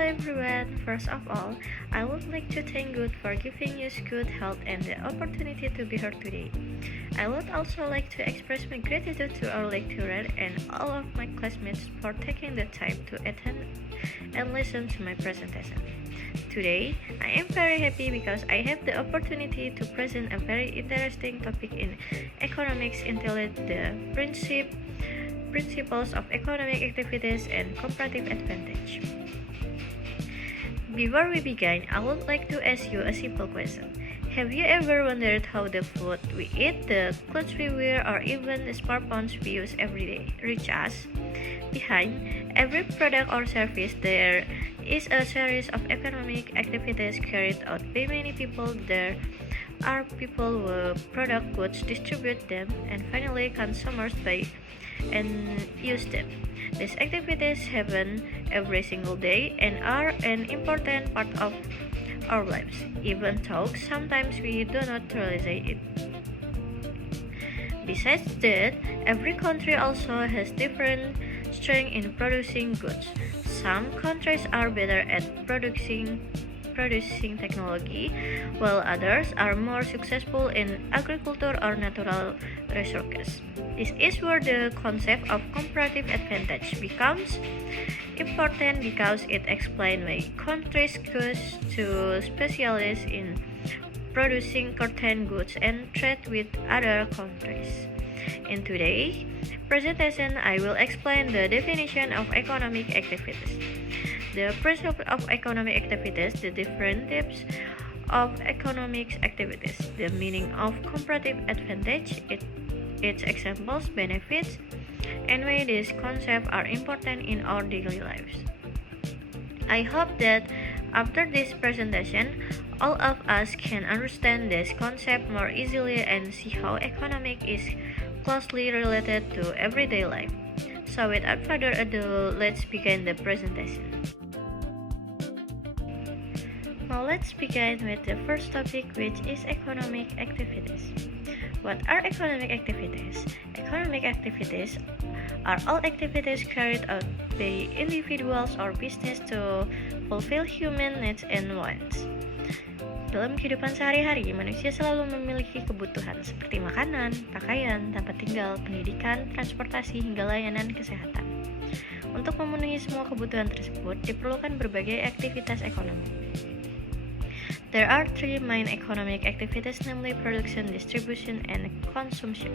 everyone. First of all, I would like to thank God for giving us good health and the opportunity to be here today. I would also like to express my gratitude to our lecturer and all of my classmates for taking the time to attend and listen to my presentation. Today, I am very happy because I have the opportunity to present a very interesting topic in economics entitled the principles of economic activities and comparative advantage. Before we begin, I would like to ask you a simple question. Have you ever wondered how the food we eat, the clothes we wear, or even the smartphones we use every day reach us? Behind every product or service, there is a series of economic activities carried out by many people. There are people who produce goods, distribute them, and finally consumers buy and use them. These activities happen every single day and are an important part of our lives, even though sometimes we do not realize it. Besides that, every country also has different strength in producing goods. Some countries are better at producing technology, while others are more successful in agriculture or natural resources. This is where the concept of comparative advantage becomes important because it explains why countries choose to specialize in producing certain goods and trade with other countries. In today's presentation, I will explain the definition of economic activities, the principle of economic activities, the different types of economic activities, the meaning of comparative advantage, its examples, benefits, and why these concepts are important in our daily lives. I hope that after this presentation, all of us can understand this concept more easily and see how economic is closely related to everyday life. So without further ado, let's begin the presentation. Now let's begin with the first topic, which is economic activities. What are economic activities? Economic activities are all activities carried out by individuals or business to fulfill human needs and wants. Dalam kehidupan sehari-hari, manusia selalu memiliki kebutuhan seperti makanan, pakaian, tempat tinggal, pendidikan, transportasi, hingga layanan kesehatan. Untuk memenuhi semua kebutuhan tersebut, diperlukan berbagai aktivitas ekonomi. There are three main economic activities, namely production, distribution, and consumption.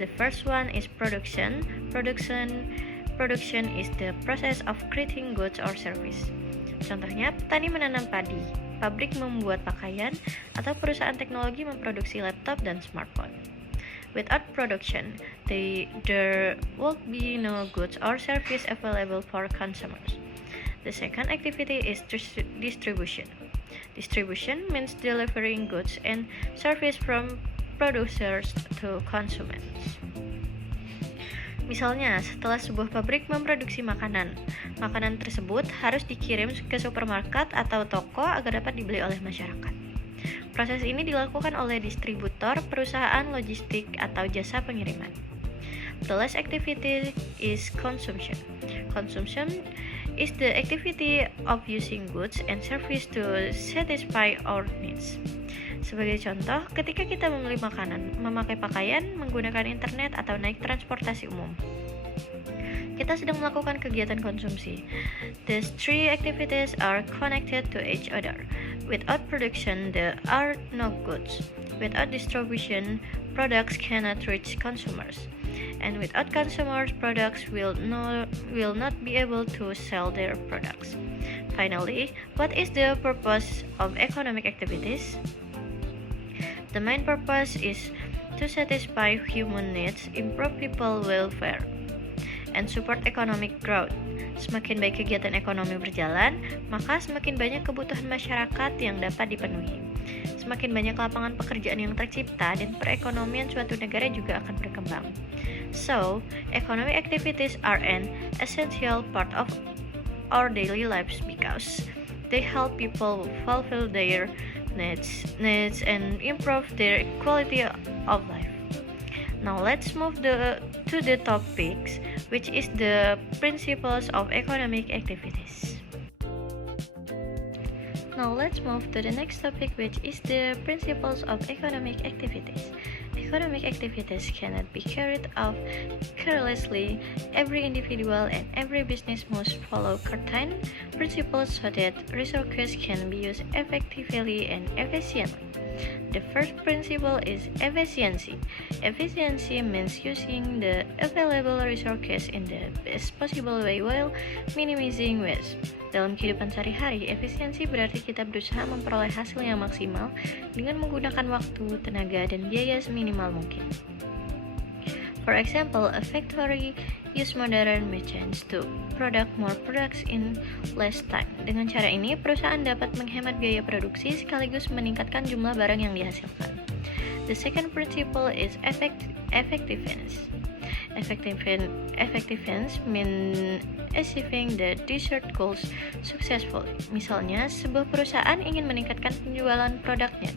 The first one is production. Production is the process of creating goods or service. Contohnya, petani menanam padi, pabrik membuat pakaian, atau perusahaan teknologi memproduksi laptop dan smartphone. Without production, there would be no goods or service available for consumers. The second activity is distribution. Distribution means delivering goods and service from producers to consumers. Misalnya, setelah sebuah pabrik memproduksi makanan tersebut harus dikirim ke supermarket atau toko agar dapat dibeli oleh masyarakat. Proses ini dilakukan oleh distributor, perusahaan logistik, atau jasa pengiriman. The last activity is consumption. Consumption is the activity of using goods and service to satisfy our needs. Sebagai contoh, ketika kita membeli makanan, memakai pakaian, menggunakan internet, atau naik transportasi umum, kita sedang melakukan kegiatan konsumsi. These three activities are connected to each other. Without production, there are no goods. Without distribution, products cannot reach consumers. And without consumers, products will not be able to sell their products. Finally, what is the purpose of economic activities? The main purpose is to satisfy human needs, improve people welfare, and support economic growth. Semakin baik kegiatan ekonomi berjalan, maka semakin banyak kebutuhan masyarakat yang dapat dipenuhi. Semakin banyak lapangan pekerjaan yang tercipta dan perekonomian suatu negara juga akan berkembang. So, economic activities are an essential part of our daily lives because they help people fulfill their needs and improve their quality of life. Now let's move to the topics, which is the principles of economic activities. Now let's move to the next topic, which is the principles of economic activities. Economic activities cannot be carried out carelessly. Every individual and every business must follow certain principles so that resources can be used effectively and efficiently. The first principle is efficiency. Efficiency means using the available resources in the best possible way while minimizing waste. Dalam kehidupan sehari-hari, efisiensi berarti kita berusaha memperoleh hasil yang maksimal dengan menggunakan waktu, tenaga, dan biaya seminimal mungkin. For example, a factory use modern machines to produce more products in less time. Dengan cara ini, perusahaan dapat menghemat biaya produksi sekaligus meningkatkan jumlah barang yang dihasilkan. The second principle is effectiveness. Effectiveness means achieving the desired goals successfully. Misalnya, sebuah perusahaan ingin meningkatkan penjualan produknya.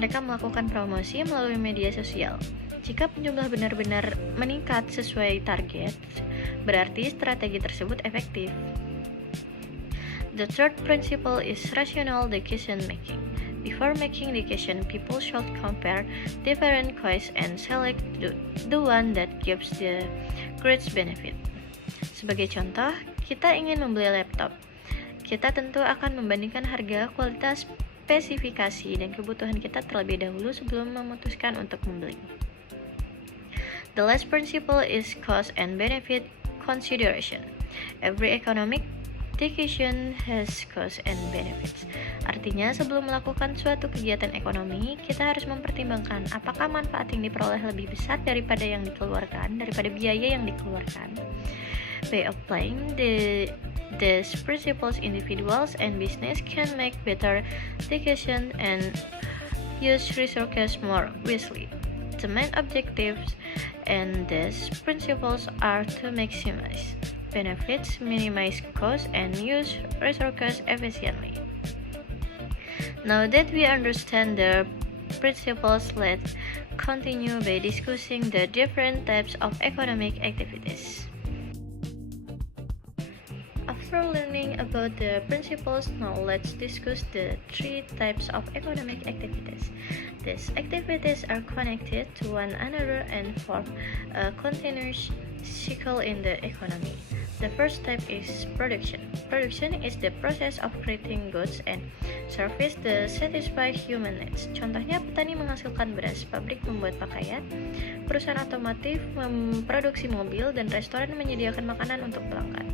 Mereka melakukan promosi melalui media sosial. Jika penjumlah benar-benar meningkat sesuai target, berarti strategi tersebut efektif. The third principle is rational decision making. Before making decision, people should compare different choices and select the one that gives the greatest benefit. Sebagai contoh, kita ingin membeli laptop. Kita tentu akan membandingkan harga, kualitas, spesifikasi, dan kebutuhan kita terlebih dahulu sebelum memutuskan untuk membeli. The last principle is cost and benefit consideration. Every economic decision has cost and benefits. Artinya, sebelum melakukan suatu kegiatan ekonomi, kita harus mempertimbangkan apakah manfaat yang diperoleh lebih besar daripada biaya yang dikeluarkan. By applying these principles, individuals and business can make better decisions and use resources more wisely. The main objectives and these principles are to maximize benefits, minimize costs, and use resources efficiently. Now that we understand the principles, let's continue by discussing the different types of economic activities. After learning about the principles, now let's discuss the three types of economic activities. These activities are connected to one another and form a continuous cycle in the economy. The first type is production. Production is the process of creating goods and services that satisfy human needs. Contohnya, petani menghasilkan beras, pabrik membuat pakaian, perusahaan otomotif memproduksi mobil, dan restoran menyediakan makanan untuk pelanggan.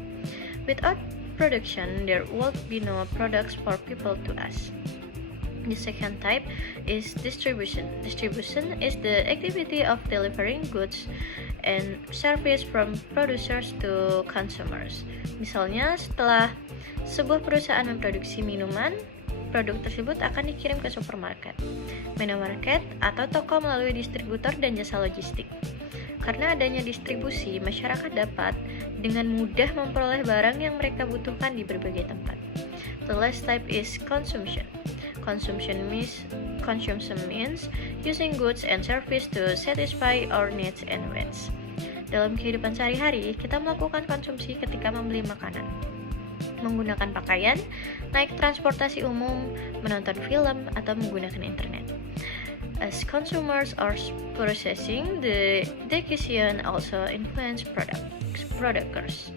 Without production, there would be no products for people to ask. The second type is distribution. Distribution is the activity of delivering goods and service from producers to consumers. Misalnya, setelah sebuah perusahaan memproduksi minuman, produk tersebut akan dikirim ke supermarket, minimarket, atau toko melalui distributor dan jasa logistik. Karena adanya distribusi, masyarakat dapat dengan mudah memperoleh barang yang mereka butuhkan di berbagai tempat. The last type is consumption. Consumption means using goods and service to satisfy our needs and wants. Dalam kehidupan sehari-hari, kita melakukan konsumsi ketika membeli makanan, menggunakan pakaian, naik transportasi umum, menonton film, atau menggunakan internet. As consumers are processing, the decision also influence producers.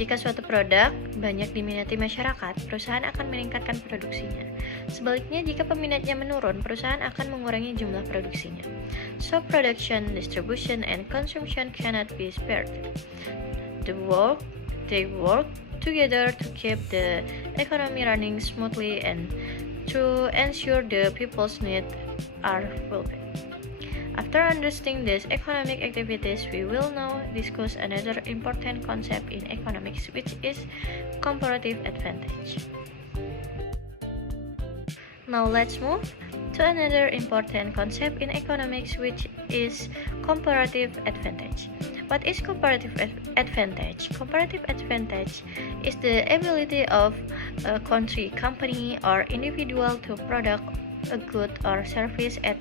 Jika suatu produk banyak diminati masyarakat, perusahaan akan meningkatkan produksinya. Sebaliknya, jika peminatnya menurun, perusahaan akan mengurangi jumlah produksinya. So, production, distribution, and consumption cannot be spared. They work together to keep the economy running smoothly and to ensure the people's needs are fulfilled. After understanding these economic activities, we will now discuss another important concept in economics, which is comparative advantage. Now let's move to another important concept in economics, which is comparative advantage. What is comparative advantage? Comparative advantage is the ability of a country, company, or individual to produce a good or service at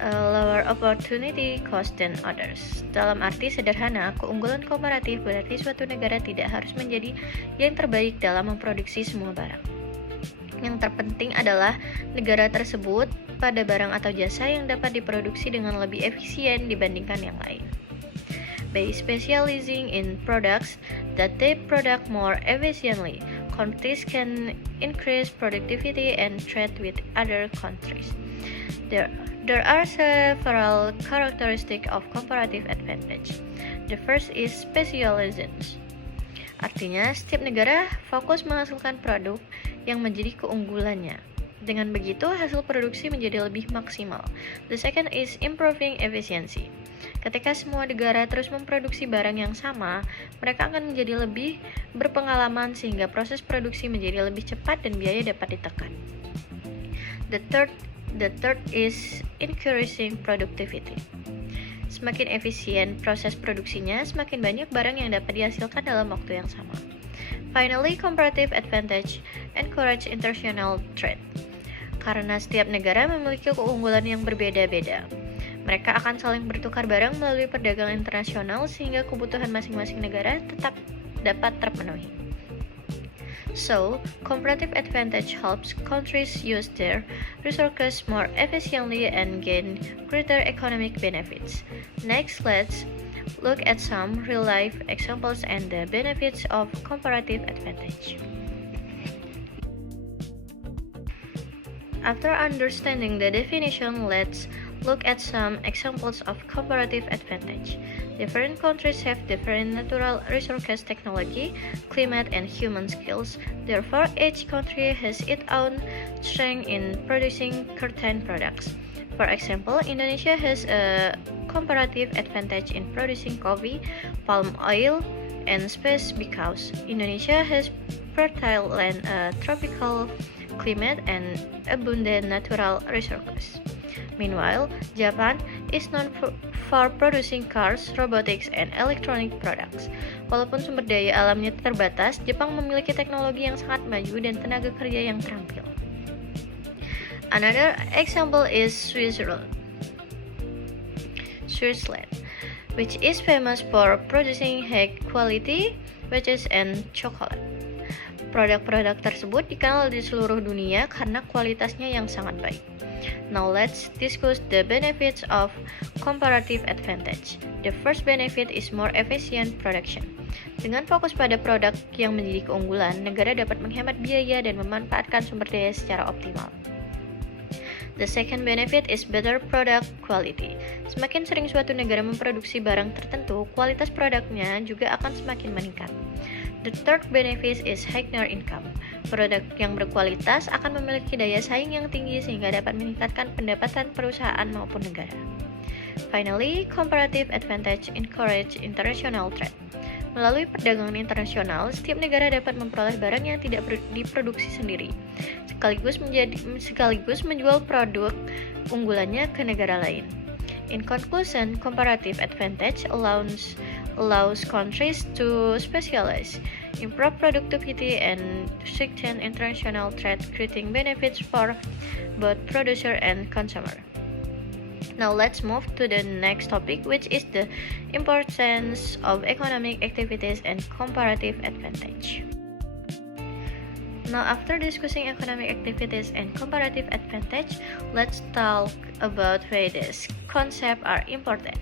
a lower opportunity cost than others. Dalam arti sederhana, keunggulan komparatif berarti suatu negara tidak harus menjadi yang terbaik dalam memproduksi semua barang. Yang terpenting adalah negara tersebut pada barang atau jasa yang dapat diproduksi dengan lebih efisien dibandingkan yang lain. By specializing in products that they produce more efficiently, countries can increase productivity and trade with other countries. There are several characteristics of comparative advantage. The first is specialization. Artinya, setiap negara fokus menghasilkan produk yang menjadi keunggulannya. Dengan begitu, hasil produksi menjadi lebih maksimal. The second is improving efficiency. Ketika semua negara terus memproduksi barang yang sama, mereka akan menjadi lebih berpengalaman sehingga proses produksi menjadi lebih cepat dan biaya dapat ditekan. The third is increasing productivity. Semakin efisien proses produksinya, semakin banyak barang yang dapat dihasilkan dalam waktu yang sama. Finally, comparative advantage encourage international trade. Karena setiap negara memiliki keunggulan yang berbeda-beda, mereka akan saling bertukar barang melalui perdagangan internasional sehingga kebutuhan masing-masing negara tetap dapat terpenuhi. So, comparative advantage helps countries use their resources more efficiently and gain greater economic benefits. Next, let's look at some real-life examples and the benefits of comparative advantage. After understanding the definition, let's look at some examples of comparative advantage. Different countries have different natural resources, technology, climate, and human skills. Therefore, each country has its own strength in producing certain products. For example, Indonesia has a comparative advantage in producing coffee, palm oil, and spices because Indonesia has fertile land, tropical climate, and abundant natural resources. Meanwhile, Japan is known for producing cars, robotics, and electronic products. Walaupun sumber daya alamnya terbatas, Jepang memiliki teknologi yang sangat maju dan tenaga kerja yang terampil. Another example is Switzerland, which is famous for producing high-quality watches and chocolate. Produk-produk tersebut dikenal di seluruh dunia karena kualitasnya yang sangat baik. Now let's discuss the benefits of comparative advantage. The first benefit is more efficient production. Dengan fokus pada produk yang menjadi keunggulan, negara dapat menghemat biaya dan memanfaatkan sumber daya secara optimal. The second benefit is better product quality. Semakin sering suatu negara memproduksi barang tertentu, kualitas produknya juga akan semakin meningkat. The third benefit is higher income. Produk yang berkualitas akan memiliki daya saing yang tinggi sehingga dapat meningkatkan pendapatan perusahaan maupun negara. Finally, comparative advantage encourage international trade. Melalui perdagangan internasional, setiap negara dapat memperoleh barang yang tidak diproduksi sendiri, sekaligus menjual produk unggulannya ke negara lain. In conclusion, comparative advantage allows countries to specialize, improve productivity, and strengthen international trade, creating benefits for both producer and consumer. Now let's move to the next topic, which is the importance of economic activities and comparative advantage. Now, after discussing economic activities and comparative advantage, let's talk about why these concepts are important.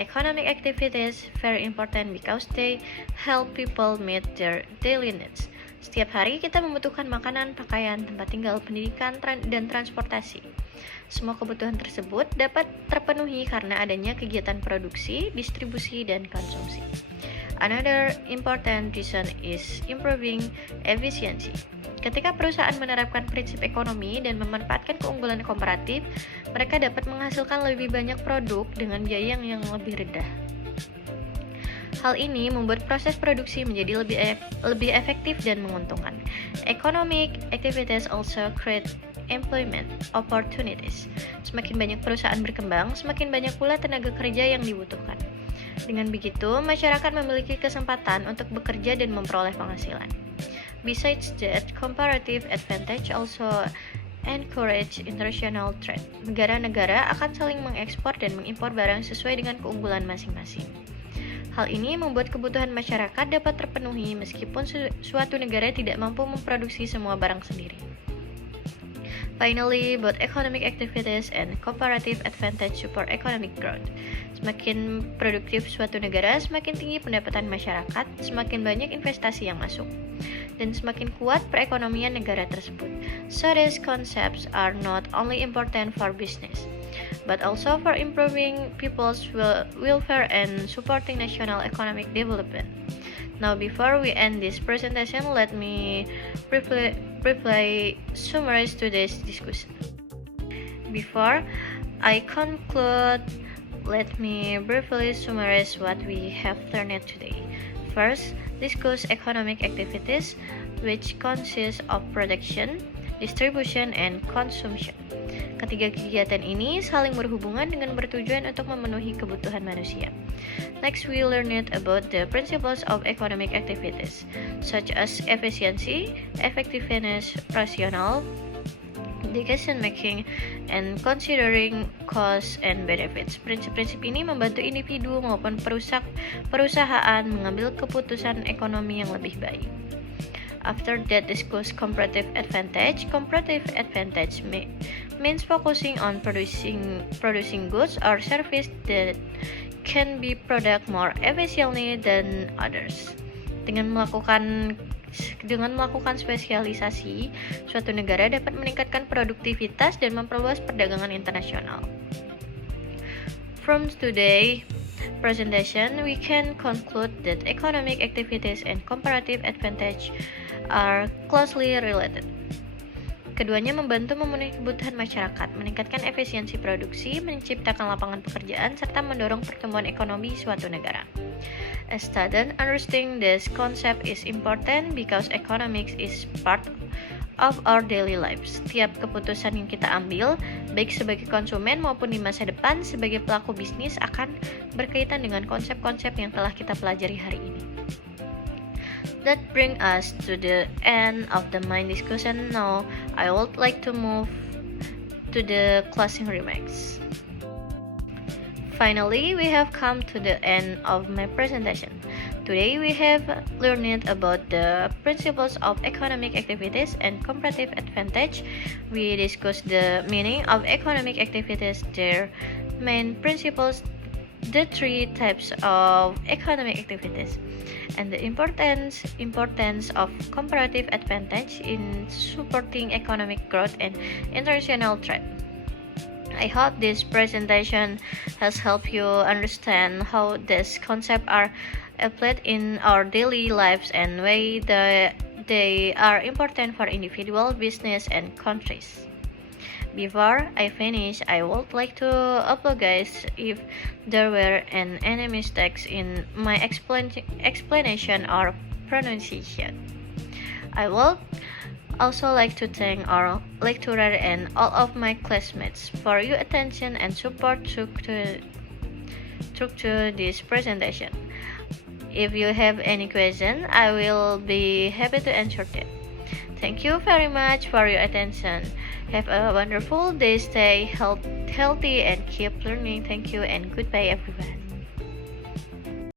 Economic activities very important because they help people meet their daily needs. Setiap hari kita membutuhkan makanan, pakaian, tempat tinggal, pendidikan, dan transportasi. Semua kebutuhan tersebut dapat terpenuhi karena adanya kegiatan produksi, distribusi, dan konsumsi. Another important reason is improving efficiency. Ketika perusahaan menerapkan prinsip ekonomi dan memanfaatkan keunggulan komparatif, mereka dapat menghasilkan lebih banyak produk dengan biaya yang lebih rendah. Hal ini membuat proses produksi menjadi lebih efektif dan menguntungkan. Economic activities also create employment opportunities. Semakin banyak perusahaan berkembang, semakin banyak pula tenaga kerja yang dibutuhkan. Dengan begitu, masyarakat memiliki kesempatan untuk bekerja dan memperoleh penghasilan. Besides that, comparative advantage also encourage international trade. Negara-negara akan saling mengekspor dan mengimpor barang sesuai dengan keunggulan masing-masing. Hal ini membuat kebutuhan masyarakat dapat terpenuhi meskipun suatu negara tidak mampu memproduksi semua barang sendiri. Finally, both economic activities and comparative advantage support economic growth. Semakin produktif suatu negara, semakin tinggi pendapatan masyarakat, semakin banyak investasi yang masuk, dan semakin kuat perekonomian negara tersebut. So these concepts are not only important for business, but also for improving people's welfare and supporting national economic development. Now, before we end this presentation, let me briefly summarize today's discussion. Before I conclude, let me briefly summarize what we have learned today. First, discuss economic activities, which consist of production, distribution, and consumption. Ketiga kegiatan ini saling berhubungan dengan bertujuan untuk memenuhi kebutuhan manusia. Next, we learned about the principles of economic activities, such as efficiency, effectiveness, rational, decision making, and considering costs and benefits. Prinsip-prinsip ini membantu individu maupun perusahaan mengambil keputusan ekonomi yang lebih baik. After that, discuss comparative advantage. Comparative advantage means focusing on producing goods or service that can be product more efficiently than others. Dengan melakukan spesialisasi, suatu negara dapat meningkatkan produktivitas dan memperluas perdagangan internasional. From today's presentation, we can conclude that economic activities and comparative advantage are closely related. Keduanya membantu memenuhi kebutuhan masyarakat, meningkatkan efisiensi produksi, menciptakan lapangan pekerjaan, serta mendorong pertumbuhan ekonomi suatu negara. As student, understanding this concept is important because economics is part of our daily lives. Setiap keputusan yang kita ambil, baik sebagai konsumen maupun di masa depan sebagai pelaku bisnis, akan berkaitan dengan konsep-konsep yang telah kita pelajari hari ini. That brings us to the end of the main discussion. Now, I would like to move to the closing remarks. Finally, we have come to the end of my presentation. Today, we have learned about the principles of economic activities and comparative advantage. We discussed the meaning of economic activities, their main principles, the three types of economic activities, and the importance of comparative advantage in supporting economic growth and international trade. I hope this presentation has helped you understand how these concepts are applied in our daily lives and why they are important for individual, business, and countries. Before I finish, I would like to apologize if there were any mistakes in my explanation or pronunciation. I would also like to thank our lecturer and all of my classmates for your attention and support through this presentation. If you have any question, I will be happy to answer them. Thank you very much for your attention. Have a wonderful day, stay healthy and keep learning. Thank you and goodbye everyone.